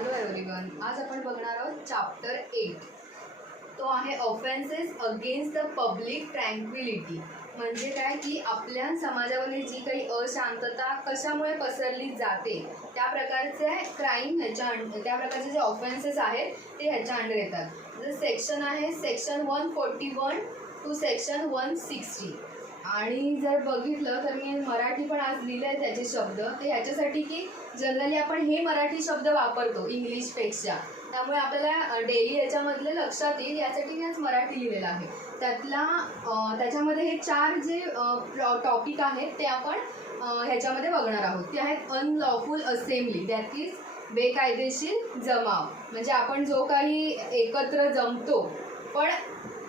Hello everyone, आज आपण बघणार आहोत चॅप्टर 8. तो आहे offences against the public tranquillity. म्हणजे काय की आपल्या समाजामध्ये जी काही अशांतता कशामुळे पसरली जाते त्या प्रकारचे क्राईम त्या प्रकारचे जे ऑफेन्सेस आहेत ते ह्याच्या अंडर येतात. जर सेक्शन आहे सेक्शन 141 टू सेक्शन 160. आणि जर बघितलं तर मी मराठी पण आज लिहिले आहे त्याचे शब्द. ते ह्याच्यासाठी की जनरली आपण हे मराठी शब्द वापरतो इंग्लिशपेक्षा, त्यामुळे आपल्याला डेली याच्यामधले लक्षात येईल यासाठी मी आज मराठी लिहिलेलं आहे. त्याच्यामध्ये हे 4 जे टॉपिक आहेत ते आपण ह्याच्यामध्ये बघणार आहोत. ते आहेत अनलॉफुल असेंब्ली, दॅट इज बेकायदेशीर जमाव. म्हणजे आपण जो काही एकत्र जमतो पण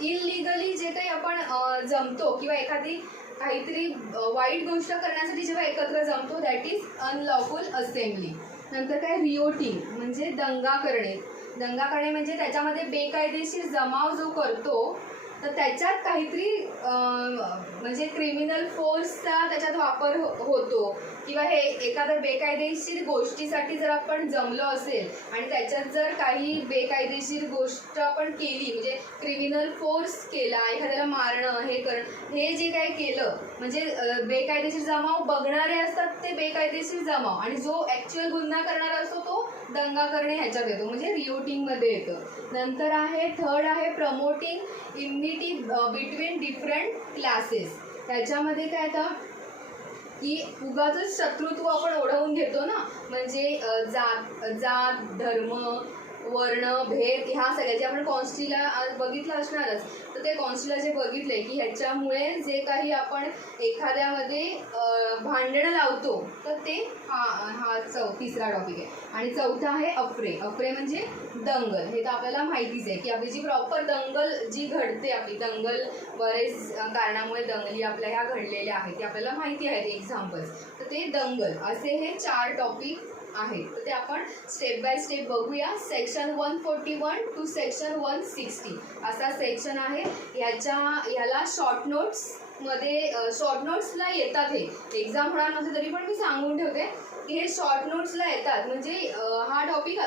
इलिगली जे काही आपण जमतो किंवा एखादी काहीतरी वाईट गोष्ट करण्यासाठी जेव्हा एकत्र जमतो दॅट इज अनलॉफुल असेंब्ली. नंतर काय रिओटिंग म्हणजे दंगा करणे. दंगा करणे म्हणजे त्याच्यामध्ये बेकायदेशीर जमाव जो करतो तर त्याच्यात काहीतरी म्हणजे क्रिमिनल फोर्सचा त्याच्यात वापर होतो किंवा हे एखाद्या बेकायदेशीर गोष्टीसाठी जर आपण जमलो असेल आणि त्याच्यात जर काही बेकायदेशीर गोष्ट आपण केली म्हणजे क्रिमिनल फोर्स केला, एखाद्याला मारणं हे करणं, हे जे काही केलं म्हणजे बेकायदेशीर जमाव बघणारे असतात ते बेकायदेशीर जमाव, आणि जो ॲक्च्युअल गुन्हा करणारा असतो तो दंगा करणे ह्याच्यात येतो म्हणजे रिओटिंगमध्ये येतं. नंतर आहे थर्ड आहे promoting immunity between different classes. त्याच्यामध्ये काय येतं की उगाचच शत्रुत्व आपण ओढवून घेतो ना, म्हणजे जात धर्म वर्ण भेद ह्या सगळ्या जे आपण कॉन्स्टिला आज बघितलं असणारच, तर ते कॉन्स्टिला जे बघितले की ह्याच्यामुळे जे काही आपण एखाद्यामध्ये भांडणं लावतो तर ते हा तिसरा टॉपिक आहे. आणि चौथा आहे अफरे. अफरे म्हणजे दंगल. हे तर आपल्याला माहितीच आहे की आपली जी प्रॉपर दंगल जी घडते, आपली दंगल बरेच कारणामुळे दंगली आपल्या ह्या घडलेल्या आहेत ते आपल्याला माहिती आहेत एक्झाम्पल्स. तर ते दंगल असे हे 4 टॉपिक आहेत. तर ते आपण स्टेप बाय स्टेप बघूया. सेक्शन 141 टू सेक्शन 160 असा सेक्शन आहे. ह्याला शॉर्ट नोट्सला येतात. हे एक्झाम होणार नव्हते तरी पण मी सांगून ठेवते की हे शॉर्ट नोट्सला येतात. म्हणजे हा टॉपिक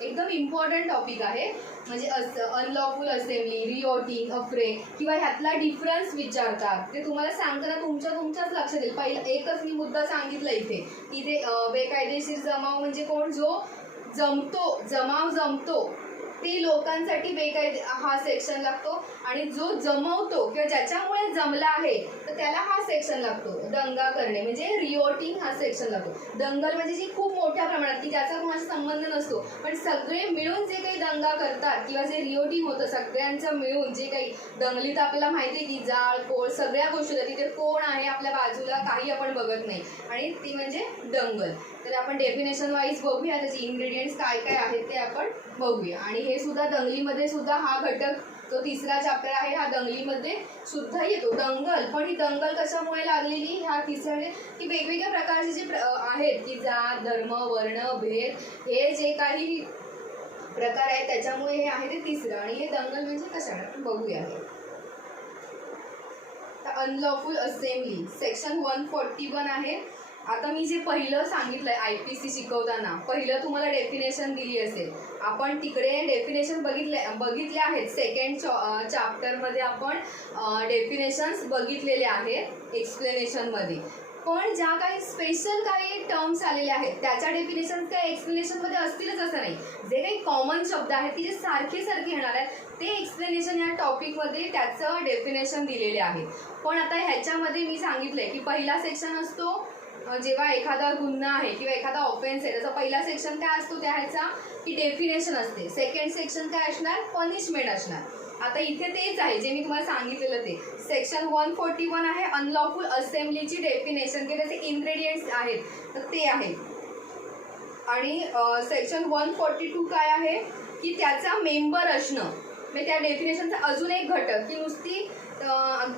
एकदम इम्पॉर्टंट टॉपिक आहे. म्हणजे अनलॉफुल असेंब्ली, रिओटिंग, अफरे किंवा ह्यातला डिफरन्स विचारतात. ते तुम्हाला सांगताना तुमच्याच लक्षात येईल. पहिला एकच मी मुद्दा सांगितला इथे की ते बेकायदेशीर जमाव म्हणजे कोण, जो जमाव जमतो ते लोकांसाठी हा सेक्शन लागतो, आणि जो जमवतो किंवा ज्याच्यामुळे जमला आहे तर त्याला हा सेक्शन लागतो. दंगा करणे म्हणजे रिओटिंग हा सेक्शन लागतो. दंगल म्हणजे जी खूप मोठ्या प्रमाणात की ज्याचा कोणाचा संबंध नसतो पण सगळे मिळून जे काही दंगा करतात किंवा जे रिओटिंग होतं सगळ्यांचं मिळून जे काही दंगलीत आपल्याला माहिती आहे की जाळ पोळ सगळ्या गोष्टी होतात, तिथे कोण आहे आपल्या बाजूला काही आपण बघत नाही, आणि ती म्हणजे दंगल. तर आपण डेफिनेशन वाईज बघूया, त्याचे इन्ग्रेडियंट्स काय काय आहेत ते आपण बघूया. आणि हे सुद्धा दंगलीमध्ये सुद्धा हा घटक जो तिसरा चॅप्टर आहे हा दंगलीमध्ये सुद्धा येतो दंगल. पण ही दंगल कशामुळे लागलेली ह्या तिसऱ्या की वेगवेगळ्या प्रकारचे जे आहेत की जात धर्म वर्ण भेद हे जे काही प्रकार आहेत त्याच्यामुळे हे आहे ते तिसरं. आणि हे दंगल म्हणजे कशामुळे आपण बघूया. अनलॉफुल असेंब्ली सेक्शन 141 आहे. आता मी जे पहिलं सांगितलंय IPC शिकवताना पहिलं तुम्हाला डेफिनेशन दिली असेल, आपण तिकडे डेफिनेशन बघितले आहेत. सेकंड चॅप्टरमध्ये आपण डेफिनेशन्स बघितलेले आहेत एक्सप्लेनेशनमध्ये. पण ज्या काही स्पेशल काही टर्म्स आलेले आहेत त्याच्या डेफिनेशन काय एक्सप्लेनेशनमध्ये असतीलच असं नाही. जे काही कॉमन शब्द आहेत की जे सारखे येणार आहेत ते एक्सप्लेनेशन या टॉपिकमध्ये त्याचं डेफिनेशन दिलेले आहे. पण आता ह्याच्यामध्ये मी सांगितलंय की पहिला सेक्शन असतो जेव्हा एखादा गुन्हा आहे किंवा एखादा ऑफेन्स आहे त्याचा पहिला सेक्शन काय असतो त्याचा की डेफिनेशन असते. सेकंड सेक्शन काय असणार, पनिशमेंट असणार. आता इथे तेच आहे जे मी तुम्हाला सांगितलेलं ते सेक्शन 141 आहे अनलॉफुल असेंब्लीची डेफिनेशन की त्याचे इन्ग्रेडियंट्स आहेत तर ते आहेत. आणि सेक्शन 142 काय आहे की त्याचा मेंबर असणं, म्हणजे त्या डेफिनेशनचा अजून एक घटक की नुसती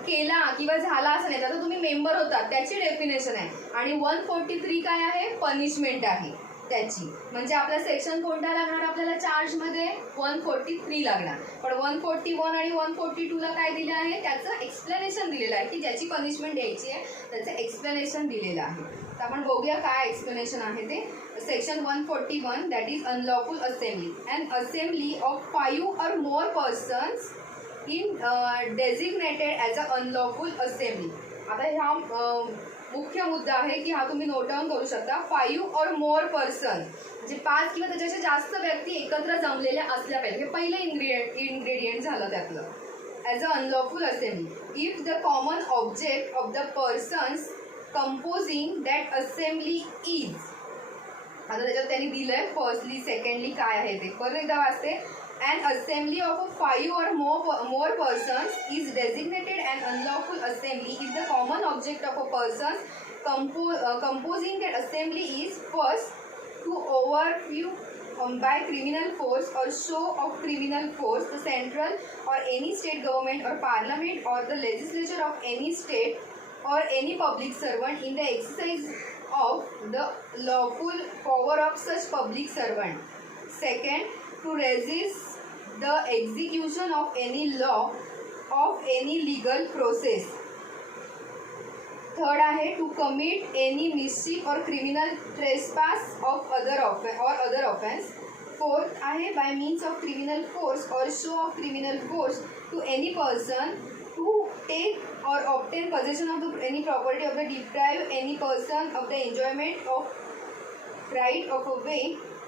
केला किंवा झाला असं नाही, त्याचा तुम्ही मेंबर होता त्याची डेफिनेशन आहे. आणि 143 काय आहे, पनिशमेंट आहे त्याची. म्हणजे आपला सेक्शन कोणता लागणार आपल्याला चार्जमध्ये 143 लागणार. पण 141 आणि 142ला काय दिलं आहे त्याचं एक्सप्लेनेशन दिलेलं आहे की ज्याची पनिशमेंट द्यायची आहे त्याचं एक्सप्लेनेशन दिलेलं आहे. तर आपण बघूया काय एक्सप्लेनेशन आहे ते. section 141, that is unlawful assembly. An assembly of 5 or more persons in designated as a unlawful assembly. आता ह्या मुख्य मुद्दा आहे की हा तुम्ही नोट डाऊन करू शकता. 5 or more person म्हणजे 5 किंवा त्याच्यापेक्षा जास्त व्यक्ती एकत्र जमलेल्या असल्या पाहिजे. हे पहिलं इन्ग्रेडियंट झालं त्यातलं. As a unlawful assembly if the common object of the persons composing that assembly is. आता त्याच्यात त्यांनी दिलंय फर्स्टली सेकंडली काय आहे ते परत एकदा वाचते. An assembly of 5 or more persons is designated an unlawful assembly if the common object of a person composing that assembly is first to overthrow by criminal force or show of criminal force the central or any state government or parliament or the legislature of any state or any public servant in the exercise of the lawful power of such public servant. Second, to resist the execution of any law of any legal process. Third आहे to commit any mischief or criminal trespass of other offense. Fourth आहे by means of criminal force or show of criminal force to any person to take or obtain possession of any property of the deprive any person of the enjoyment of right of a way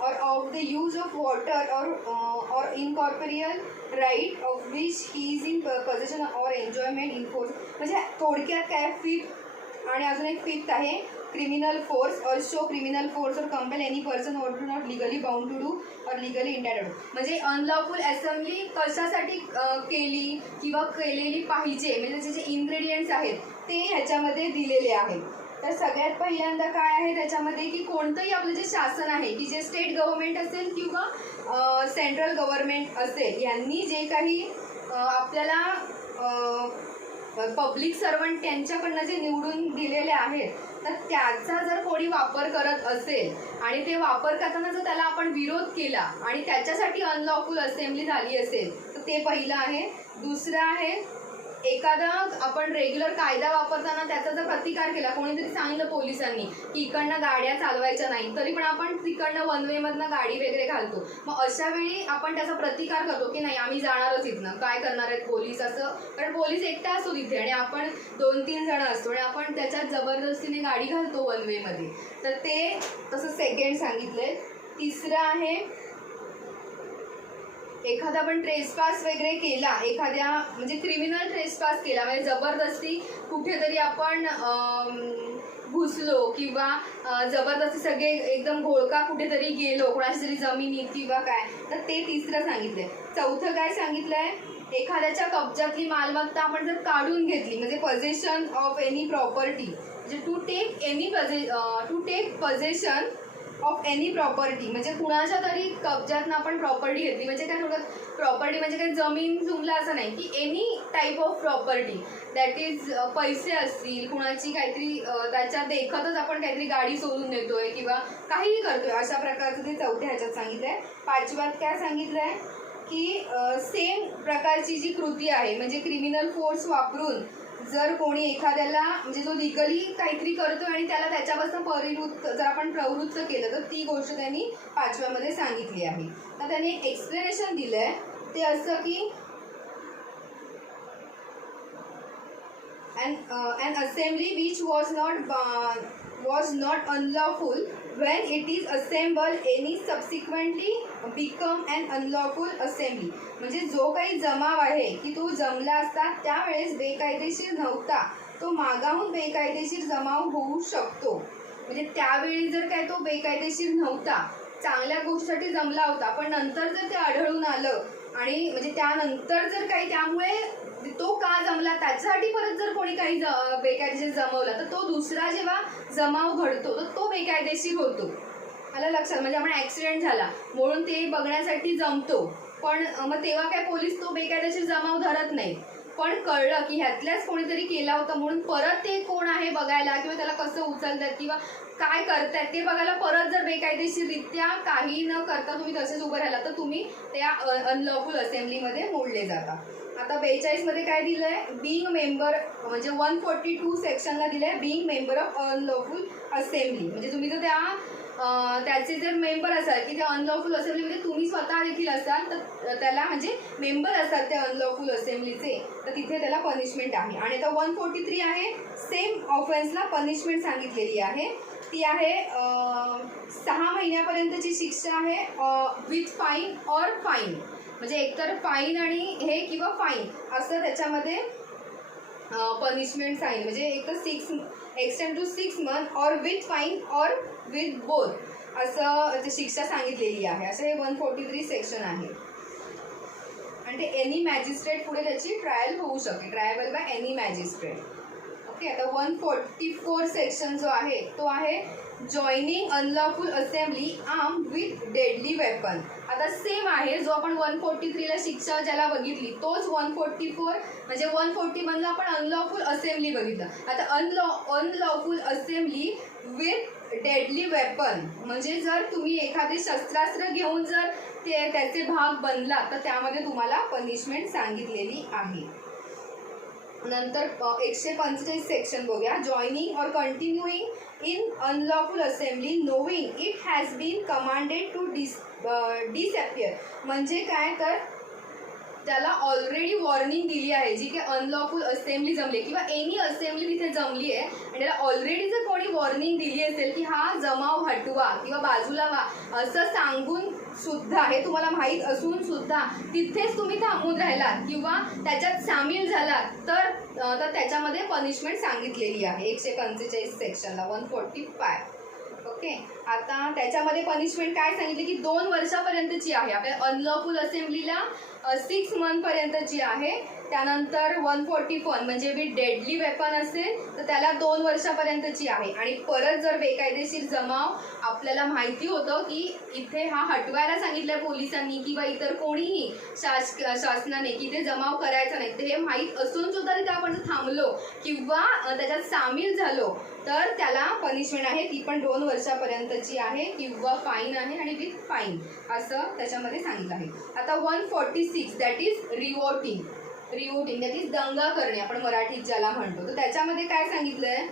or of the use of water or incorporeal right of which he is in possession or enjoyment in force. म्हणजे थोडक्यात काय fifth आणि अजून एक fifth आहे criminal force or show criminal force or compel any person or to not legally bound to do or legally entitled. म्हणजे unlawful assembly कशासाठी केली किंवा केलेली पाहिजे म्हणजे त्याचे जे इन्ग्रेडियंट्स आहेत ते ह्याच्यामध्ये दिलेले आहेत. तर सगळ्यात पहिल्यांदा काय आहे त्याच्यामध्ये की कोणतंही आपलं जे शासन आहे की जे स्टेट गव्हर्नमेंट असेल किंवा सेंट्रल गव्हर्नमेंट असेल यांनी जे काही आपल्याला पब्लिक सर्वंट त्यांच्याकडनं जे निवडून दिलेले आहेत तर त्याचा जर कोणी वापर करत असेल आणि ते वापर करताना जर त्याला आपण विरोध केला आणि त्याच्यासाठी अनलॉफुल असेंब्ली झाली असेल तर ते पहिलं आहे. दुसरं आहे एखादा आपण रेग्युलर कायदा वापरताना त्याचा जर प्रतिकार केला कोणीतरी सांगितलं पोलिसांनी की इकडनं गाड्या चालवायच्या नाही तरी पण आपण तिकडनं वन वेमधनं गाडी वगैरे घालतो. मग अशा वेळी आपण त्याचा प्रतिकार करतो की नाही आम्ही जाणारच इथनं काय करणार आहेत पोलीस असं. कारण पोलीस एकटा असतो तिथे आणि आपण 2-3 जण असतो आणि आपण त्याच्यात जबरदस्तीने गाडी घालतो वन वेमध्ये. तर ते तसं सेकंड सांगितलंय. तिसरं आहे एखादा पण ट्रेसपास वगैरे केला एखाद्या म्हणजे क्रिमिनल ट्रेसपास केला म्हणजे जबरदस्ती कुठेतरी आपण घुसलो किंवा जबरदस्ती सगळे एकदम घोळका कुठेतरी गेलो कोणाची तरी जमिनीत किंवा काय तर ते तिसरं सांगितलंय. चौथं काय सांगितलंय एखाद्याच्या कब्जातली मालमत्ता आपण जर काढून घेतली म्हणजे पोझेशन ऑफ एनी प्रॉपर्टी म्हणजे to take possession of any property म्हणजे कुणाच्या तरी कब्जातनं आपण प्रॉपर्टी घेतली म्हणजे काय थोडं प्रॉपर्टी म्हणजे काही जमीन जुमला असं नाही की any type of property that is पैसे असतील कुणाची काहीतरी त्याच्या देखतच आपण काहीतरी गाडी सोडून देतोय किंवा काहीही करतोय अशा प्रकारचं ते चौथ्या ह्याच्यात सांगितलंय. पाचव्यात काय सांगितलंय की सेम प्रकारची जी कृती आहे म्हणजे क्रिमिनल फोर्स वापरून जर कोणी एखाद्याला म्हणजे जो लिगली काहीतरी करतोय आणि त्याला त्याच्यापासून जर आपण प्रवृत्त केलं तर ती गोष्ट त्यांनी पाचव्यामध्ये सांगितली आहे. तर त्यांनी एक एक्सप्लेनेशन दिलंय ते असं की an assembly which was not unlawful when it is assembled any subsequently become an unlawful assembly. म्हणजे जो काही जमाव आहे की तो जमला असता त्यावेळेस बेकायदेशीर नव्हता तो मागाहून बेकायदेशीर जमाव होऊ शकतो. म्हणजे त्यावेळी जर काय तो बेकायदेशीर नव्हता चांगल्या गोष्टीसाठी जमला होता पण नंतर जर ते आढळून आलं आणि म्हणजे त्यानंतर जर काही त्यामुळे तो का जमला त्याच्यासाठी परत जर कोणी काही बेकायदेशीर जमवला तर तो दुसरा जेव्हा जमाव घडतो तर तो बेकायदेशीर होतो. मला लक्षात म्हणजे आपण ॲक्सिडेंट झाला म्हणून ते बघण्यासाठी जमतो पण मग तेव्हा काय पोलीस तो बेकायदेशीर जमाव धरत नाही पण कळलं की ह्यातल्याच कोणीतरी केला होता म्हणून परत ते कोण आहे बघायला किंवा त्याला कसं उचलतात किंवा काय करतायत ते बघायला परत जर बेकायदेशीररित्या काही न करता तुम्ही तसेच उभं राहिला तर तुम्ही त्या अनलॉफुल असेंब्लीमध्ये मोडले जाता. आता 42 मध्ये काय दिलंय बीइंग मेंबर म्हणजे 142 सेक्शनला दिलंय being member of unlawful assembly म्हणजे तुम्ही जर त्या त्याचे जर मेंबर असाल की त्या अनलॉफुल असेंब्लीमध्ये तुम्ही स्वतः देखील असाल तर त्याला म्हणजे मेंबर असतात त्या अनलॉफुल असेंब्लीचे, तर तिथे त्याला पनिशमेंट आहे. आणि आता 143 आहे, सेम ऑफेन्सला पनिशमेंट सांगितलेली आहे. ती आहे 6 महिन्यापर्यंतची शिक्षा आहे विथ फाईन ऑर फाईन, म्हणजे एकतर फाईन आणि हे किंवा फाईन असं त्याच्यामध्ये पनिशमेंट सांगितलं. म्हणजे एक तर 6 extend to 6 month or with fine or with both असं शिक्षा सांगितलेली आहे. असं हे 143 सेक्शन आहे. आणि ते एनी मॅजिस्ट्रेट पुढे त्याची ट्रायल होऊ शकते, tribal by any magistrate. Okay. आता 144 सेक्शन जो आहे तो आहे joining unlawful assembly arm with deadly weapon. आता सेम आहे, जो आपण 143ला शिक्षा ज्याला बघितली तोच 144 म्हणजे 141ला आपण अनलॉफुल असेंब्ली बघितलं. आता unlawful assembly with deadly weapon म्हणजे जर तुम्ही एखादे शस्त्रास्त्र घेऊन जर त्याचे भाग बनला तर त्यामध्ये तुम्हाला पनिशमेंट सांगितलेली आहे. नंतर 145 सेक्शन बघूया. Joining or continuing in unlawful assembly knowing it has been commanded to disappear. म्हणजे काय, तर त्याला ऑलरेडी वॉर्निंग दिली आहे, जी काही अनलॉफुल असेंब्ली जमली किंवा एनी असेंब्ली तिथे जमली आहे आणि त्याला ऑलरेडी जर कोणी वॉर्निंग दिली असेल की हा जमाव हटवा किंवा बाजूला व्हा असं सांगून सुद्धा, हे तुम्हाला माहीत असून सुद्धा तिथेच तुम्ही थांबून राहिलात किंवा त्याच्यात सामील झालात तर त्याच्यामध्ये पनिशमेंट सांगितलेली आहे 145 सेक्शनला 145. ओके. आता त्याच्यामध्ये पनिशमेंट काय सांगितली की 2 वर्षापर्यंतची आहे. आपल्या अनलॉफुल असेंब्लीला 6 मंथपर्यंतची आहे. त्यानंतर 141 म्हणजे विथ डेडली वेपन असेल तर त्याला 2 वर्षापर्यंतची आहे. आणि परत जर बेकायदेशीर जमाव आपल्याला माहिती होतं की इथे हा हटवायला सांगितलं पोलिसांनी किंवा इतर कोणीही शासनाने की ते जमाव करायचा नाही, तर हे माहीत असून सुद्धा तिथे आपण जर थांबलो किंवा त्याच्यात सामील झालो तर त्याला पनिशमेंट आहे, ती पण 2 वर्षापर्यंतची आहे किंवा फाईन आहे आणि विथ फाईन असं त्याच्यामध्ये सांगितलं आहे. आता 146 दॅट इज रिवोटिंग. रिवोटिंग दॅट इज दंगा करणे आपण मराठीत ज्याला म्हणतो. तर त्याच्यामध्ये काय सांगितलंय,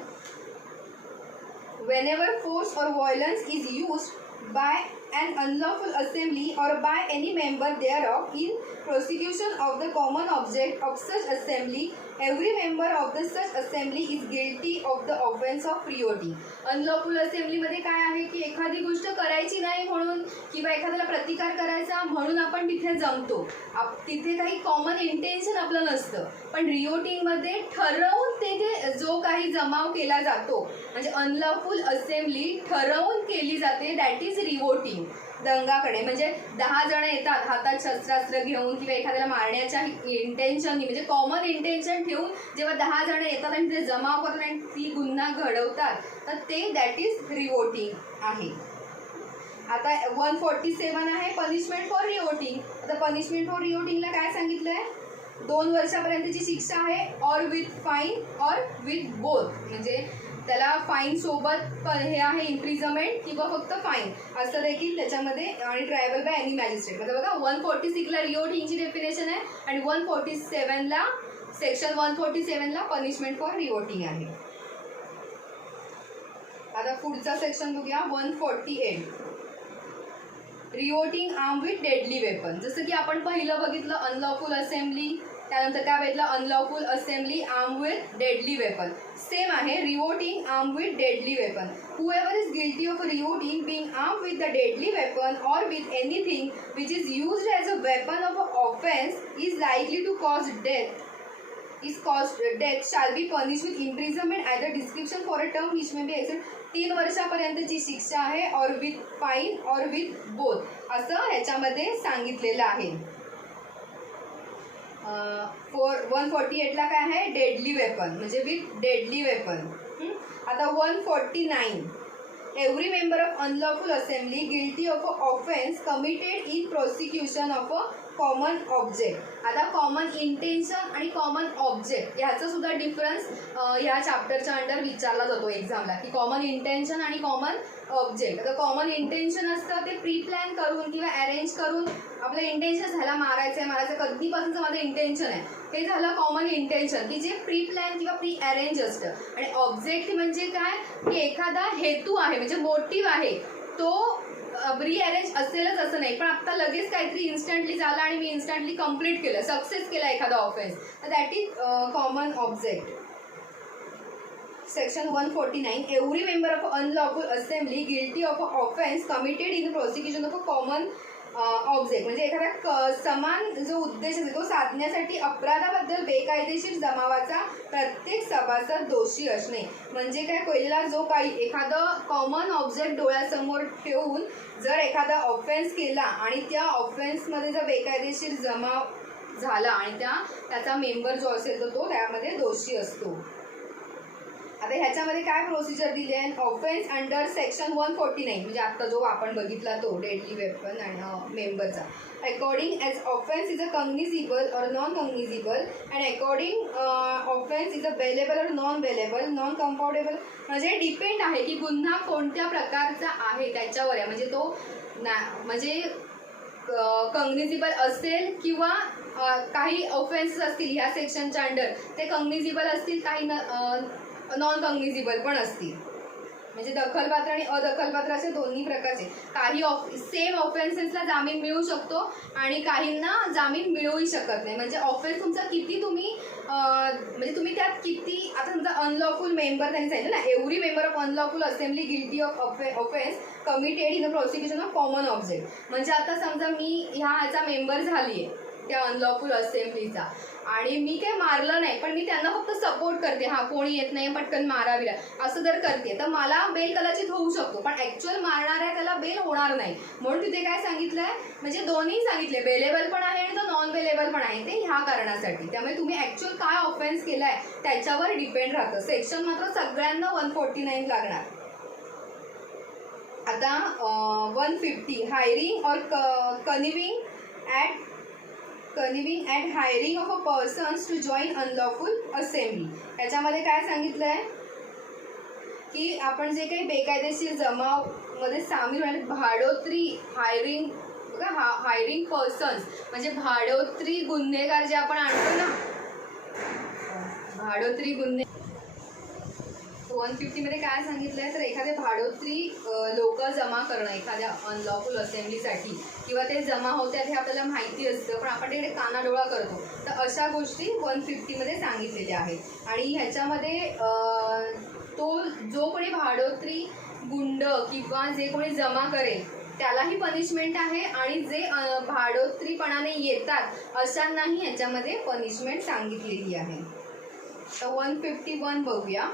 whenever force or violence is used by an unlawful assembly or by any member thereof in prosecution of the common object of such assembly, every member of the such assembly is guilty of the offense of revoting. Unlawful असेंब्लीमध्ये काय आहे की एखादी गोष्ट करायची नाही म्हणून किंवा एखाद्याला प्रतिकार करायचा म्हणून आपण तिथे जमतो, तिथे काही कॉमन इंटेन्शन आपलं नसतं, पण रिवोटिंगमध्ये ठरवून तिथे जो काही जमाव केला जातो म्हणजे अनलॉफुल असेंब्ली ठरवून केली जाते, दॅट इज रिवोटिंग. दंगा करणे म्हणजे 10 जण येतात हातात शस्त्रास्त्र घेऊन किंवा एखाद्याला मारण्याच्या इंटेन्शननी म्हणजे कॉमन इंटेन्शन ठेवून जेव्हा 10 जण येतात आणि ते जमाव करतात आणि ती गुन्हा घडवतात तर ते दॅट इज रिवोटिंग आहे. आता 147 आहे पनिशमेंट फॉर रिवोटिंग. आता पनिशमेंट फॉर रिवोटिंगला काय सांगितलंय, 2 वर्षापर्यंतची शिक्षा आहे or with fine or with both, म्हणजे त्याला फाईन सोबत हे आहे इम्प्रिझमेंट किंवा फक्त फाईन असं देखील त्याच्यामध्ये. आणि ट्रायबल बाय एनी मॅजिस्ट्रेट म्हणजे बघा 146ला रिवोटिंगची डेफिनेशन आहे आणि 147ला सेक्शन 147ला पनिशमेंट फॉर रिवोटिंग आहे. आता पुढचा सेक्शन बघूया 148 रिवोटिंग आर्म विथ डेडली वेपन. जसं की आपण पहिलं बघितलं अनलॉफुल असेंब्ली, त्यानंतर काय बघितलं unlawful assembly arm with deadly weapon. Same आहे rioting arm with deadly weapon. whoever is guilty of revoting being armed with the deadly weapon or with anything which is used as a weapon of offense is likely to cause death shall be punished with imprisonment either description for a term which may be exceeded 3 वर्षापर्यंतची शिक्षा आहे और with fine और with both असं ह्याच्यामध्ये सांगितलेलं आहे. 148ला काय आहे डेडली वेपन म्हणजे विथ डेडली वेपन. आता 149 every member of unlawful assembly guilty of a offence committed in prosecution of a common object. आता कॉमन इंटेन्शन आणि कॉमन ऑब्जेक्ट ह्याचा सुद्धा डिफरन्स ह्या चॅप्टरच्या अंडर विचारला जातो एक्झामला की कॉमन इंटेन्शन आणि कॉमन ऑब्जेक्ट. आता कॉमन इंटेन्शन असतं ते प्री प्लॅन करून किंवा अरेंज करून आपलं इंटेन्शन झाला मारायचं आहे, मारायचं कधीपासूनचं माझं इंटेन्शन आहे, हे झालं कॉमन इंटेन्शन की जे प्री प्लॅन किंवा प्री अरेंज असतं. आणि ऑब्जेक्ट म्हणजे काय की एखादा हेतू आहे म्हणजे मोटिव्ह आहे तो रिअरेंज असेलच असं नाही, पण आता लगेच काहीतरी इन्स्टंटली झालं आणि मी इन्स्टंटली कम्प्लीट केलं, सक्सेस केला एखादा ऑफेन्स, तर that is common object. Section 149, every member of unlawful assembly guilty of an offense committed in the prosecution of a common object, म्हणजे एखादा समान जो उद्देश आहे तो साधण्यासाठी अपराधाबद्दल बेकायदेशीर जमावाचा प्रत्येक सभासद दोषी असणे. म्हणजे काय, पहिला जो काही एखादं कॉमन ऑब्जेक्ट डोळ्यासमोर ठेवून जर एखादा ऑफेन्स केला आणि त्या ऑफेन्समध्ये जर बेकायदेशीर जमाव झाला आणि त्याचा मेंबर जो असेल तो त्यामध्ये दोषी असतो. आता ह्याच्यामध्ये काय प्रोसिजर दिली आहे, ऑफेन्स अंडर सेक्शन 149, म्हणजे आता जो आपण बघितला तो डेडली वेपन आणि मेंबरचा, according as offence is a cognizable और non cognizable and according offence is a bailable और नॉन बेलेबल, नॉन कम्पाउंडेबल, म्हणजे डिपेंड आहे की गुन्हा कोणत्या प्रकारचा आहे त्याच्यावर आहे. म्हणजे तो म्हणजे कॉग्निझिबल असेल किंवा काही ऑफेन्सेस असतील ह्या सेक्शनच्या अंडर ते कॉग्निझिबल असतील, काही नॉन कॉग्निझिबल पण असतील. म्हणजे दखलपात्र आणि अदखलपात्र असे दोन्ही प्रकारचे. काही सेम ऑफेन्सेसला जामीन मिळू शकतो आणि काहींना जामीन मिळूही शकत नाही. म्हणजे ऑफेन्स तुमचा किती तुम्ही म्हणजे तुम्ही त्यात किती, आता तुमचा अनलॉफुल मेंबर त्यांनी सांगितलं ना, every member of unlawful assembly guilty of offence committed in the prosecution of common object. म्हणजे आता समजा मी ह्याचा मेंबर झाली आहे त्या अनलॉफुल असेंब्लीचा आणि मी काही मारलं नाही, पण मी त्यांना फक्त सपोर्ट करते, हा कोणी येत नाही पटकन मारावीला असं जर करते, तर मला बेल कदाचित होऊ शकतो, पण ॲक्च्युअल मारणाऱ्या त्याला बेल होणार नाही. म्हणून तिथे काय सांगितलंय, म्हणजे दोन्ही सांगितले, बेलेबल पण आहे आणि तो नॉन बेलेबल पण आहे, ते ह्या कारणासाठी. त्यामुळे तुम्ही ॲक्च्युअल काय ऑफेन्स केलाय त्याच्यावर डिपेंड राहतं. सेक्शन मात्र सगळ्यांना 149 लागणार. आता 150, हायरिंग और convening at hiring of a persons to join unlawful assembly. याच्यामध्ये काय सांगितलं आहे की आपण जे काही बेकायदेशीर जमावमध्ये सामील होणारे भाडोत्री, हायरिंग बघा, हायरिंग पर्सन्स म्हणजे भाडोत्री गुन्हेगार जे आपण आणतो ना, भाडोत्री गुन्हे 150 मध्ये काय सांगितलं आहे, तर एखादे भाडोत्री लोक जमा करणं एखाद्या अनलॉफुल असेंब्लीसाठी, किंवा ते जमा होतात हे आपल्याला माहिती असतं पण आपण तिकडे कानाडोळा करतो, तर अशा गोष्टी 150 मध्ये सांगितलेल्या आहेत. आणि ह्याच्यामध्ये तो जो कोणी भाडोत्री गुंड किंवा जे कोणी जमा करेल त्यालाही पनिशमेंट आहे आणि जे भाडोत्रीपणाने येतात अशांनाही ह्याच्यामध्ये पनिशमेंट सांगितलेली आहे. तर 151 बघूया.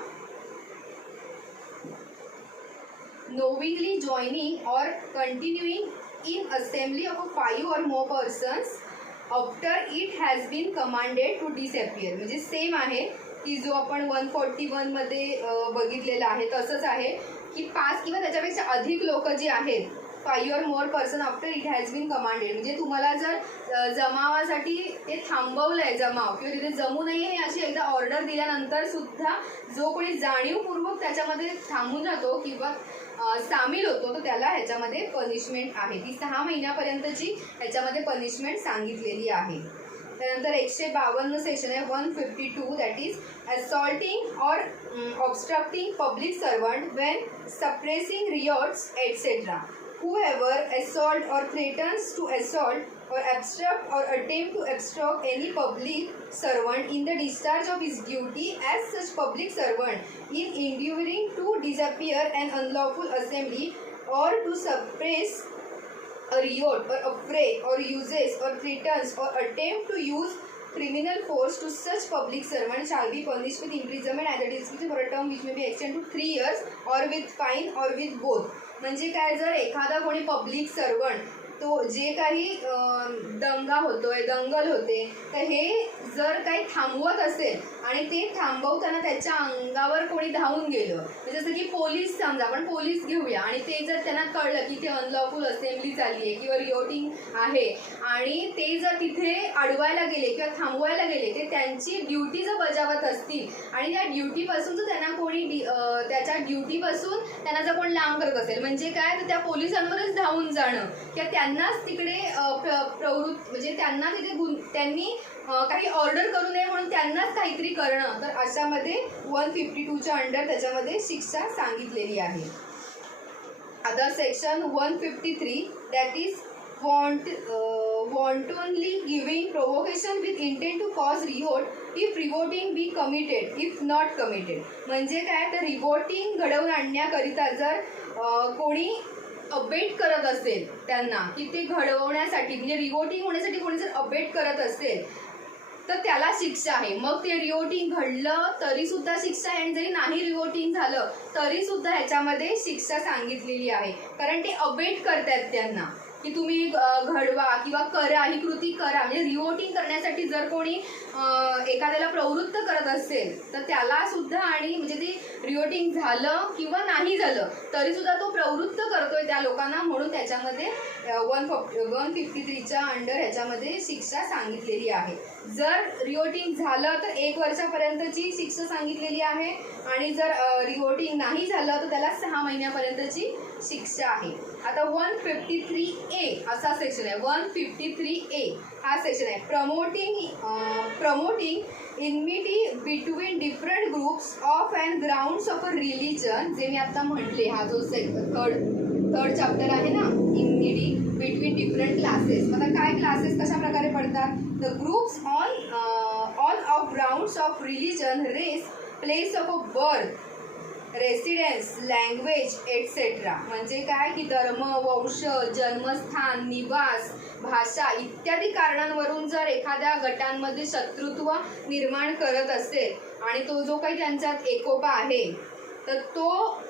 knowingly joining or continuing in assembly of 5 or more persons after it has been commanded to disappear. म्हणजे सेम आहे की जो आपण 141 मध्ये बघितलेला आहे तसंच आहे की 5 किंवा त्याच्यापेक्षा अधिक लोक जे आहेत, 5 or more person after it has been commanded, म्हणजे तुम्हाला जर जमावासाठी ते थांबवलंय जमाव किंवा तिथे जमू नये हे अशी एकदा ऑर्डर दिल्यानंतर सुद्धा जो कोणी जाणीवपूर्वक त्याच्यामध्ये थांबून राहतो किंवा सामील होतो तर त्याला ह्याच्यामध्ये पनिशमेंट आहे. ती 6 महिन्यापर्यंतची ह्याच्यामध्ये पनिशमेंट सांगितलेली आहे. त्यानंतर 152 सेक्शन आहे 152, दॅट इज असॉल्टिंग और obstructing public servant when suppressing riots etcetera. Whoever assault or threatens to assault or obstruct or attempt to obstruct any public servant in the discharge of his duty as such public servant in endeavoring to disappear an unlawful assembly or to suppress a riot or affray or uses or threatens or attempt to use criminal force to such public servant shall be punished with imprisonment and dismissal for a term which may be extended to 3 years or with fine or with both. म्हणजे काय, जर एखादा कोणी public servant तो जे काही दंगा होतोय, दंगल होते, तर हे जर काही थांबवत असेल आणि ते थांबवताना त्याच्या अंगावर कोणी धावून गेलं, जसं की पोलीस, समजा आपण पोलीस घेऊया आणि ते जर त्यांना कळलं की ते अनलॉफुल असेंब्ली चालली आहे किंवा रिओटिंग आहे आणि ते जर तिथे अडवायला गेले किंवा थांबवायला गेले, ते त्यांची ड्युटी जर बजावत असतील आणि त्या ड्युटीपासून जर त्यांना कोणी त्याच्या ड्युटीपासून त्यांना जर कोण लांब करत असेल, म्हणजे काय, तर त्या पोलिसांवरच धावून जाणं किंवा त्यांनाच तिकडे प्रवृत्त, म्हणजे त्यांना तिथे त्यांनी काही ऑर्डर करू नये म्हणून त्यांनाच काहीतरी करणं, तर अशामध्ये 152च्या अंडर त्याच्यामध्ये शिक्षा सांगितलेली आहे. आता section 153 that is wantonly giving provocation with intent to cause revolt if revolting be committed if not committed. म्हणजे काय तर रिवोटिंग घडवून आणण्याकरिता जर कोणी अबेट करत असेल त्यांना की ते घडवण्यासाठी म्हणजे रिवोटिंग होण्यासाठी कोणी जर अबेट करत असेल तर त्याला शिक्षा आहे. मग ते रिवोटिंग घडलं तरी सुद्धा शिक्षा आहे आणि जरी नाही रिवोटिंग झालं तरी सुद्धा ह्याच्यामध्ये शिक्षा सांगितलेली आहे. कारण ते अबेट करतायत त्यांना की तुम्ही घडवा किंवा करा, ही कृती करा. म्हणजे रिवोटिंग करण्यासाठी जर कोणी एखाद्याला प्रवृत्त करत असेल तर त्याला सुद्धा आणि म्हणजे ते रिवोटिंग झालं किंवा नाही झालं तरी सुद्धा तो प्रवृत्त करतोय त्या लोकांना, म्हणून त्याच्यामध्ये 153च्या अंडर ह्याच्यामध्ये शिक्षा सांगितलेली आहे. जर रिवोटिंग झालं तर 1 वर्षापर्यंतची शिक्षा सांगितलेली आहे आणि जर रिवोटिंग नाही झालं तर त्याला 6 महिन्यापर्यंतची शिक्षा आहे. आता 153A असा सेक्शन आहे. 153A हा सेक्शन आहे promoting enmity between different groups of and grounds of a religion. जे मी आता म्हटले, हा जो थर्ड चॅप्टर आहे ना, इनमिटी बिटवीन डिफरंट क्लासेस. आता काय क्लासेस कशा प्रकारे पडतात? The groups on of grounds of religion, race, place of a birth, residence, language etcetera. म्हणजे काय की धर्म, वंश, जन्मस्थान, निवास, भाषा इत्यादी कारणांवरून जर एखाद्या गटांमध्ये शत्रुत्व निर्माण करत असेल आणि तो जो काही त्यांच्यात एकोपा आहे तर तो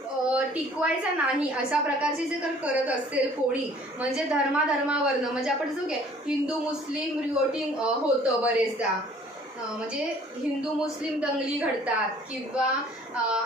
टिकवायचा नाही अशा प्रकारचे जे करत असेल कोणी, म्हणजे धर्मावरनं, म्हणजे आपण जसं काय हिंदू मुस्लिम रिवोटिंग होतं बरेचदा, म्हणजे हिंदू मुस्लिम दंगली घडतात किंवा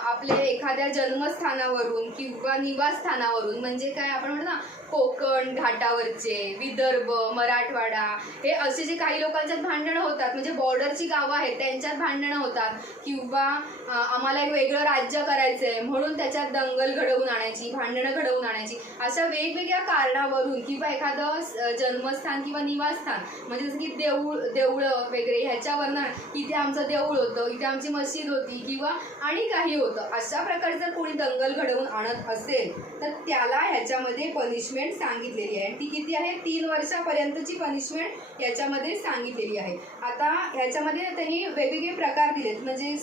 आपले एखाद्या जन्मस्थानावरून किंवा निवासस्थानावरून, म्हणजे काय आपण म्हणतो ना कोकण घाटावरचे, विदर्भ, मराठवाडा, हे असे जे काही लोकांच्यात भांडणं होतात, म्हणजे बॉर्डरची गावं आहेत त्यांच्यात भांडणं होतात किंवा आम्हाला एक वेगळं राज्य करायचं आहे म्हणून त्याच्यात दंगल घडवून आणायची, भांडणं घडवून आणायची, अशा वेगवेगळ्या कारणावरून किंवा एखादं जन्मस्थान किंवा निवासस्थान, म्हणजे जसं की देऊळं वगैरे ह्याच्यावरनं इथे आमचं देऊळ होतं, इथे आमची मशीद होती किंवा आणि काही होतं, अशा प्रकारे जर कोणी दंगल घडवून आणत असेल तर त्याला ह्याच्यामध्ये पनिशमेंट सांगितलेली आहे. ती किती आहे? 3 वर्षापर्यंतची पनिशमेंट याच्यामध्ये सांगितलेली आहे. आता ह्याच्यामध्ये त्यांनी वेगवेगळे प्रकार दिलेत, म्हणजे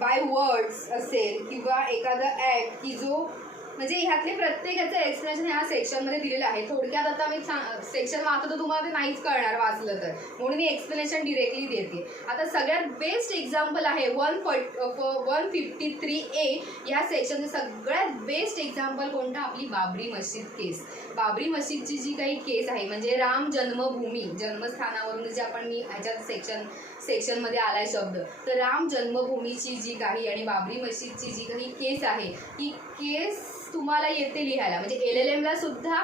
बाय वर्ड्स असेल किंवा एखादा ॲक्ट की जो, म्हणजे ह्यातले प्रत्येकाचं एक्सप्लेनेशन ह्या सेक्शनमध्ये दिलेलं आहे. थोडक्यात आता मी सेक्शन वाचतो तर तुम्हाला ते नाहीच कळणार वाचलं तर, म्हणून मी एक्सप्लेनेशन डिरेक्टली देते. आता सगळ्यात बेस्ट एक्झाम्पल आहे 153A ह्या सेक्शनचे सगळ्यात बेस्ट एक्झाम्पल कोणतं? आपली बाबरी मशीद केस. बाबरी मशीदची जी काही केस आहे, म्हणजे राम जन्मभूमी, जन्मस्थानावरून जे आपण मी ह्याच्यात सेक्शनमध्ये आलाय शब्द, तर राम जन्मभूमीची जी काही आणि बाबरी मशीदची जी काही केस आहे ती केस तुम्हाला येते लिहायला. म्हणजे LLMला सुद्धा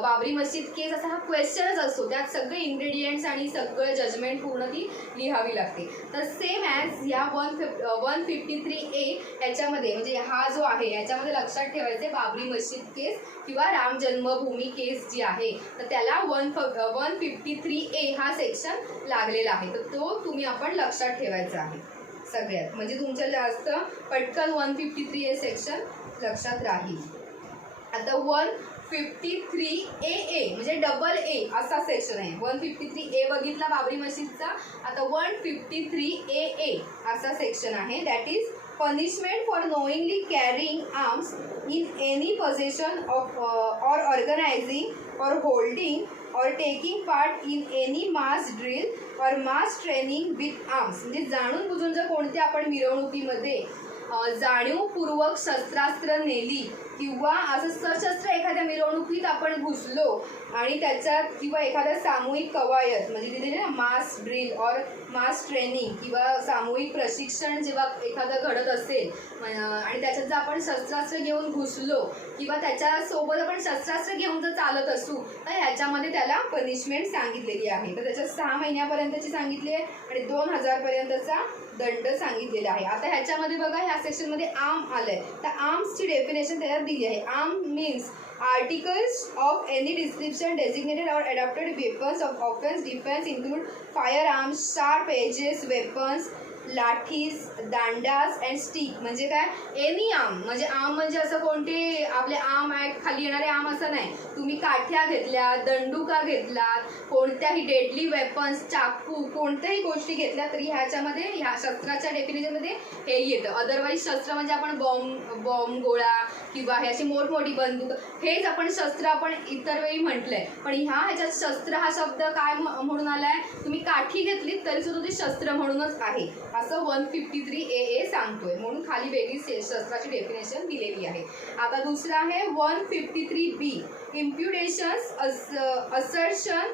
बाबरी मशीद केस असा हा क्वेश्चनच असतो, त्यात सगळे इन्ग्रेडियंट्स आणि सगळं जजमेंट पूर्ण ती लिहावी लागते. तर सेम ॲज ह्या 153A याच्यामध्ये, म्हणजे हा जो आहे याच्यामध्ये लक्षात ठेवायचे बाबरी मशीद केस किंवा राम जन्मभूमी केस जी आहे तर त्याला 153A हा सेक्शन लागलेला आहे. तर तो तुम्ही आपण लक्षात ठेवायचा आहे सगळ्यात, म्हणजे तुमच्या जास्त पटकन 153A सेक्शन लक्षात राहील. आता 153AA म्हणजे डबल A असा सेक्शन आहे. 153A बघितला बाबरी मशीदचा, आता 153AA असा सेक्शन आहे. That is punishment for knowingly carrying arms in any possession of or organizing or holding or taking part in any mass drill or mass training with arms. म्हणजे जाणून बुजून जर कोणत्या आपण मिरवणुकीमध्ये जाणीवपूर्वक शस्त्रास्त्र नेली किंवा असं सशस्त्र एखाद्या मिरवणुकीत आपण घुसलो आणि त्याच्यात किंवा एखाद्या सामूहिक कवायत, म्हणजे तिथे ना मास ड्रिल और मास ट्रेनिंग किंवा सामूहिक प्रशिक्षण जेव्हा एखादं घडत असेल आणि त्याच्यात जर आपण शस्त्रास्त्र घेऊन घुसलो किंवा त्याच्यासोबत आपण शस्त्रास्त्र घेऊन जर चालत असू तर ह्याच्यामध्ये त्याला पनिशमेंट सांगितलेली आहे. तर त्याच्यात 6 महिन्यापर्यंतची सांगितली आहे आणि 2000 पर्यंतचा दंड सांगितलेला आहे. आता ह्याच्यामध्ये बघा ह्या सेक्शनमध्ये आर्म आलंय, तर आर्म्सची डेफिनेशन त्याच्यात दिली आहे. Arm means articles of any description designated or adapted weapons of offense defense include firearms, sharp edges weapons, lathis, dandas and stick म्हणजे काय एनी आर्म, म्हणजे आर्म म्हणजे असं कोणते आपले आर्म ॲक्ट खाली येणारे आर्म असं नाही. तुम्ही काठ्या घेतल्या, दंडुका घेतलात, कोणत्याही डेडली वेपन्स, चाकू, कोणत्याही गोष्टी घेतल्या तरी ह्याच्यामध्ये ह्या शस्त्राच्या डेफिनेशनमध्ये हे येतं. अदरवाईज शस्त्र म्हणजे आपण बॉम्ब गोळा किंवा ह्याची मोठमोठी बंदूक, हेच आपण शस्त्र आपण इतर वेळी म्हटलंय. पण ह्याच्यात शस्त्र हा शब्द काय म्हणून आलाय, तुम्ही काठी घेतली तरी सुद्धा ते शस्त्र म्हणूनच आहे असं 153AA सांगतोय. म्हणून खाली वेगळी शस्त्राची डेफिनेशन दिलेली आहे. आता दुसरं आहे 153B, imputations, assertion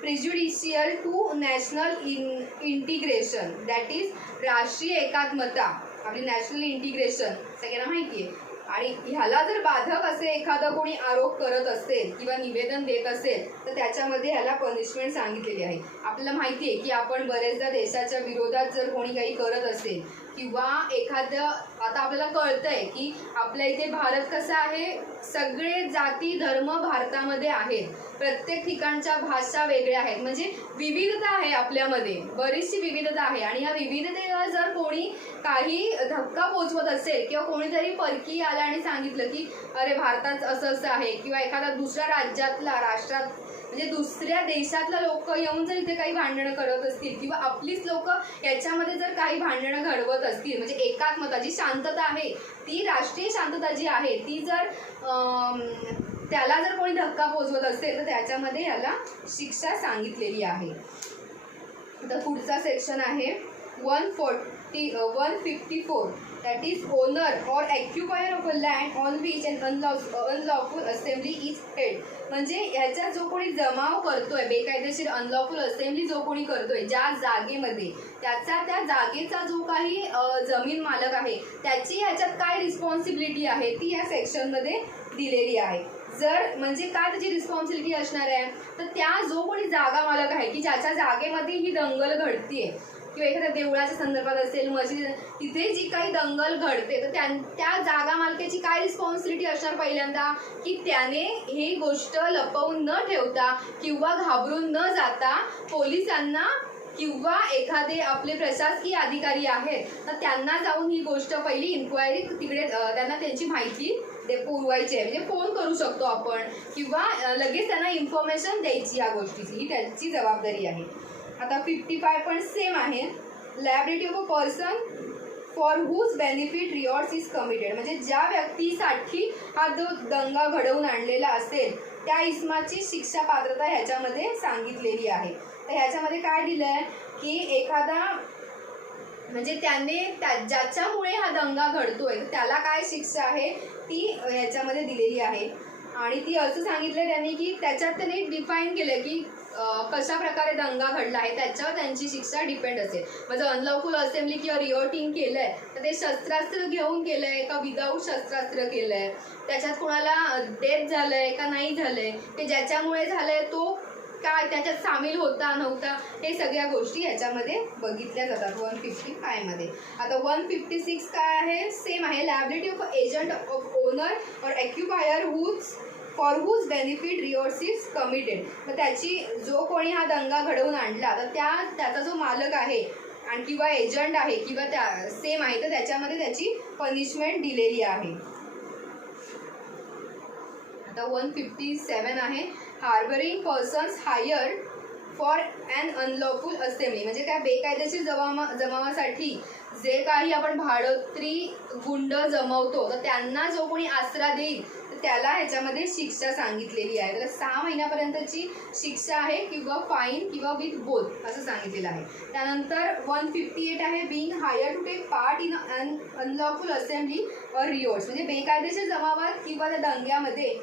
prejudicial to national integration, that is राष्ट्रीय एकात्मता, आपली नॅशनल इंटिग्रेशन सगळ्यांना माहिती आहे. आणि ह्याला जर बाधक असे एखादा कोणी आरोप करत असेल किंवा निवेदन देत असेल तर त्याच्यामध्ये ह्याला पनिशमेंट सांगितलेली आहे. आपल्याला माहिती आहे की आपण बरेचदा देशाच्या विरोधात जर कोणी काही करत असेल किंवा एखादं, आता आपल्याला कळतंय की आपल्या इथे भारत कसा आहे, सगळे जाती धर्म भारतामध्ये आहेत, प्रत्येक ठिकाणच्या भाषा वेगळ्या आहेत, म्हणजे विविधता आहे आपल्यामध्ये, बरीचशी विविधता आहे. आणि या विविधतेला जर कोणी काही धक्का पोचवत असेल किंवा कोणीतरी परकी आला आणि सांगितलं की अरे भारतात असं असं आहे, किंवा एखादा दुसऱ्या राज्यातला राष्ट्रात म्हणजे दुसऱ्या देशातला लोक येऊन जर इथे काही भांडणं करत असतील किंवा आपलीच लोक याच्यामध्ये जर काही भांडणं घडवत असतील, म्हणजे एकात्मता जी शांतता आहे, ती राष्ट्रीय शांतता जी आहे ती जर त्याला जर कोणी धक्का पोचवत असेल तर त्याच्यामध्ये याला शिक्षा सांगितलेली आहे. तर पुढचा सेक्शन आहे 154, that is owner or occupier of a land on which an unlawful assembly is held. म्हणजे ह्याचा जो कोणी जमाव करतोय, बेकायदेशीर अनलॉफुल असेंब्ली जो कोणी करतोय ज्या जागेमध्ये, त्याचा त्या जागेचा जो काही जमीन मालक आहे त्याची ह्याच्यात काय रिस्पॉन्सिबिलिटी आहे ती या सेक्शनमध्ये दिलेली आहे. जर म्हणजे काय त्याची रिस्पॉन्सिबिलिटी असणार आहे, तर त्या जो कोणी जागा मालक आहे की ज्याच्या जागेमध्ये ही दंगल घडतीये किंवा एखाद्या देवळाच्या संदर्भात असेल, मस्जिद, तिथे जी काही दंगल घडते तर त्या जागा मालकाची काय रिस्पॉन्सिबिलिटी असणार, पहिल्यांदा की त्याने ही गोष्ट लपवून न ठेवता किंवा घाबरून न जाता पोलिसांना किंवा एखादे आपले प्रशासकीय अधिकारी आहेत तर त्यांना जाऊन ही गोष्ट पहिली इन्क्वायरी तिकडे त्यांना त्यांची माहिती पुरवायची आहे. म्हणजे फोन करू शकतो आपण किंवा लगेच त्यांना इन्फॉर्मेशन द्यायची या गोष्टीची, ही त्यांची जबाबदारी आहे. आता 55 पण सेम आहे, liability of a person for whose benefit rewards is committed, म्हणजे ज्या व्यक्तीसाठी हा जो दंगा घडवून आणलेला असेल त्या इस्माची शिक्षा पात्रता ह्याच्यामध्ये सांगितलेली आहे. तर ह्याच्यामध्ये काय दिलं आहे की एखादा म्हणजे त्याने ज्याच्यामुळे हा दंगा घडतोय त्याला काय शिक्षा आहे ती ह्याच्यामध्ये दिलेली आहे. आणि ती असं सांगितलं त्यांनी की त्याच्यात त्यांनी डिफाईन केलं की कशा प्रकारे दंगा घडला आहे त्याच्यावर त्यांची शिक्षा डिपेंड असेल. म्हणजे अनलॉफुल असेंब्ली किंवा रिओटिंग केलंय तर ते शस्त्रास्त्र घेऊन केलंय का विदाऊट शस्त्रास्त्र केलंय, त्याच्यात कोणाला डेथ झालंय का नाही झालंय, ते ज्याच्यामुळे झालंय तो काय त्याच्यात सामील होता नव्हता, हे सगळ्या गोष्टी ह्याच्यामध्ये बघितल्या जातात 155 मध्ये. आता 156 काय आहे, सेम आहे, liability of agent of owner और occupier for whose benefit rewards is committed. मग त्याची जो कोणी हा दंगा घडवून आणला तर त्याचा जो मालक आहे आणि किंवा एजंट आहे किंवा त्या सेम आहे तर त्याच्यामध्ये त्याची पनिशमेंट दिलेली आहे. आता 157 आहे, harbouring persons hired for an unlawful assembly, म्हणजे काय बेकायदेशीर जमावासाठी जे काही आपण भाडोत्री गुंड जमवतो तर त्यांना जो कोणी आसरा देईल तर त्याला ह्याच्यामध्ये शिक्षा सांगितलेली आहे. तर 6 महिन्यापर्यंतची शिक्षा आहे किंवा फाईन किंवा विथ बोथ असं सांगितलेलं आहे. त्यानंतर 158 आहे, being hire to take part in an unlawful assembly or riots, म्हणजे बेकायदेशीर जमावात किंवा त्या दंग्यामध्ये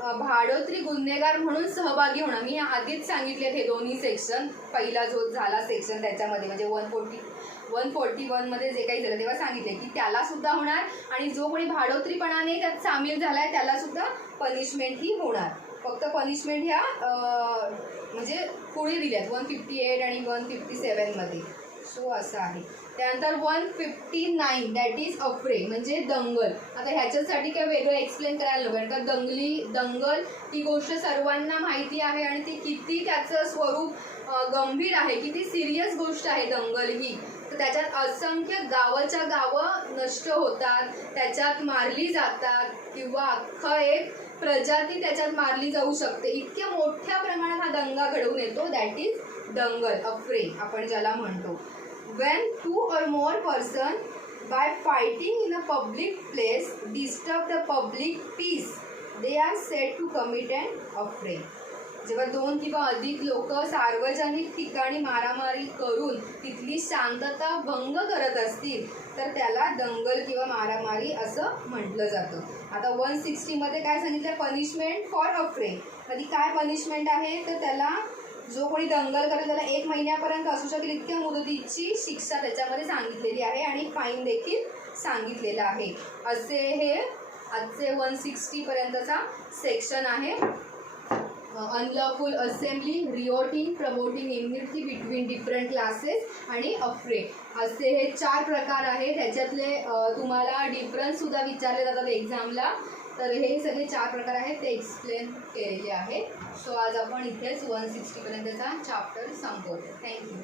भाडोत्री गुन्हेगार म्हणून सहभागी होणं. मी आधीच सांगितले हे दोन्ही सेक्शन, पहिला जो झाला सेक्शन त्याच्यामध्ये म्हणजे 141 मध्ये जे काही झालं तेव्हा सांगितले की त्याला सुद्धा होणार आणि जो कोणी भाडोत्रीपणाने त्यात सामील झालाय त्याला सुद्धा पनिशमेंट ही होणार. फक्त पनिशमेंट ह्या म्हणजे पुढे दिल्यात 158 आणि 157 मध्ये. सो असं आहे. त्यानंतर 159 दॅट इज अफ्रे म्हणजे दंगल. आता ह्याच्यासाठी काय वेगळं एक्सप्लेन करायला नको, कारण का दंगल ही गोष्ट सर्वांना माहिती आहे आणि ती किती त्याचं स्वरूप गंभीर आहे, किती सिरियस गोष्ट आहे दंगल ही. तर त्याच्यात असंख्य गावाच्या गावं नष्ट होतात, त्याच्यात मारली जातात किंवा अख्खं एक प्रजाती त्याच्यात मारली जाऊ शकते. इतक्या मोठ्या प्रमाणात हा दंगा घडवून येतो. दॅट इज दंगल, अफ्रे आपण ज्याला म्हणतो. when 2 or more person by fighting in a public place disturb the public peace they are said to commit an affray. जेव्हा 2 किंवा अधिक लोक सार्वजनिक ठिकाणी मारामारी करून तिथली शांतता भंग करत असतील तर त्याला दंगल किंवा मारामारी असं म्हटलं जातं. आता 160 मध्ये काय सांगितलं, पनिशमेंट फॉर अफ्रे. कधी काय पनिशमेंट आहे तर त्याला जो कोणी दंगल करेल त्याला 1 महिन्यापर्यंत असू शकेल इतक्या मुदतीची शिक्षा त्याच्यामध्ये सांगितलेली आहे आणि फाईन देखील सांगितलेला आहे. असे हे आजचे 160 पर्यंतचा सेक्शन आहे. Unlawful assembly, rioting, promoting immunity between different classes आणि अफ्रे असे हे 4 प्रकार आहेत. त्याच्यातले तुम्हाला डिफरन्ससुद्धा विचारले जातात एक्झामला. तर हे सगळे 4 प्रकार आहेत ते एक्सप्लेन केलेले आहेत. सो आज आपण इथेच 160 पर्यंतचा चॅप्टर संपवतो. थँक्यू.